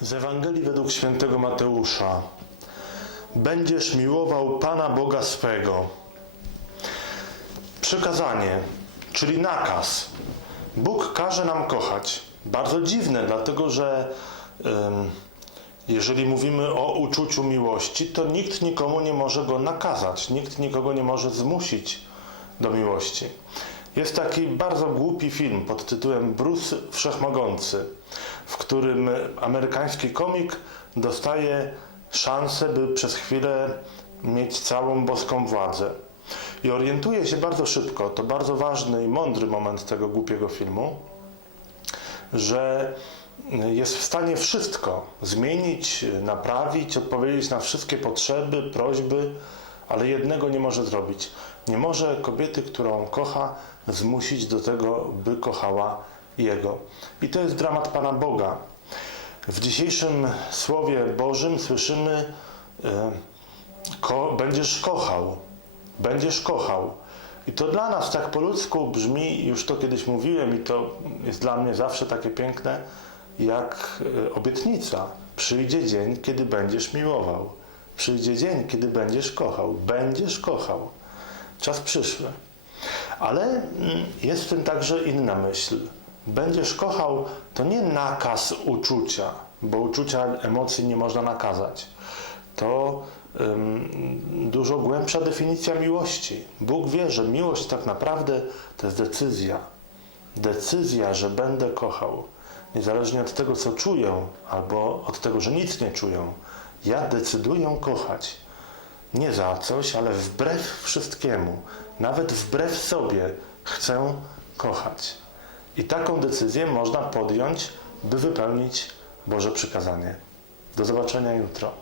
Z Ewangelii według świętego Mateusza. Będziesz miłował Pana Boga swego. Przykazanie, czyli nakaz. Bóg każe nam kochać. Bardzo dziwne, dlatego że ym, jeżeli mówimy o uczuciu miłości, to nikt nikomu nie może go nakazać, nikt nikogo nie może zmusić do miłości. Jest taki bardzo głupi film pod tytułem Bruce Wszechmogący, w którym amerykański komik dostaje szansę, by przez chwilę mieć całą boską władzę. I orientuje się bardzo szybko, to bardzo ważny i mądry moment tego głupiego filmu, że jest w stanie wszystko zmienić, naprawić, odpowiedzieć na wszystkie potrzeby, prośby, ale jednego nie może zrobić. Nie może kobiety, którą kocha, zmusić do tego, by kochała jego. I to jest dramat Pana Boga. W dzisiejszym Słowie Bożym słyszymy: e, ko, Będziesz kochał, będziesz kochał. I to dla nas tak po ludzku brzmi, już to kiedyś mówiłem, i to jest dla mnie zawsze takie piękne, jak e, obietnica. Przyjdzie dzień, kiedy będziesz miłował. Przyjdzie dzień, kiedy będziesz kochał. Będziesz kochał. Czas przyszły. Ale mm, jest w tym także inna myśl. Będziesz kochał to nie nakaz uczucia, bo uczucia, emocji nie można nakazać. To dużo głębsza definicja miłości. Bóg wie, że miłość tak naprawdę to jest decyzja. Decyzja, że będę kochał. Niezależnie od tego, co czuję, albo od tego, że nic nie czuję. Ja decyduję kochać. Nie za coś, ale wbrew wszystkiemu, nawet wbrew sobie, chcę kochać. I taką decyzję można podjąć, by wypełnić Boże przykazanie. Do zobaczenia jutro.